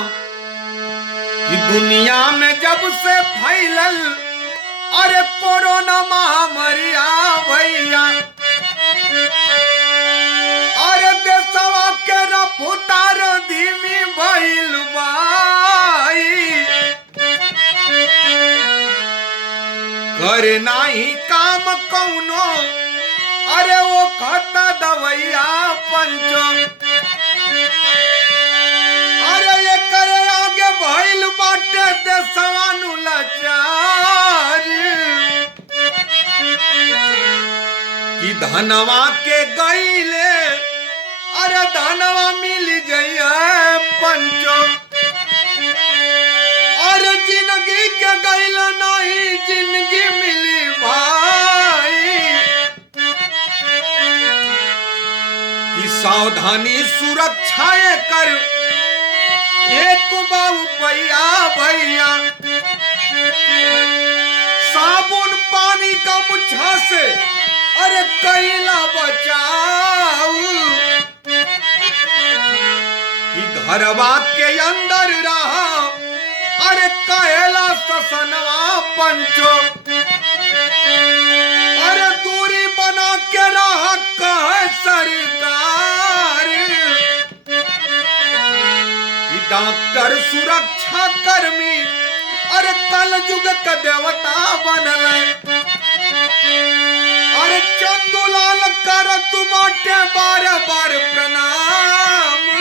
कि दुनिया में जब से फैलल अरे कोरोना महामारिया भैया अरे देशवा के रफ्तार धीमी भइल बाई करे नाही काम कौनो अरे वो खाता दवैया पंचो अरे ये करे आगे भइल बाटे देशवा नु लाचार कि धनवा के गईले अरे धनवा मिल जइया पंचो अरे जिंदगी के गईल नहीं जिंदगी मिली भाई कि सावधानी सुरक्षाएं कर एक बाऊ पैया भैया साबुन पानी का मुच्छा से अरे कैला बचाऊ कि घरवा के अंदर रहा अरे कहला ससनवा पंचो अरे दूरी बना के रहा कहे सरकार कि डॉक्टर सुरक्षा कर्मी अरे कल युग का देवता बनल अरे चंदूलाल कर तू बाटे बार बार प्रणाम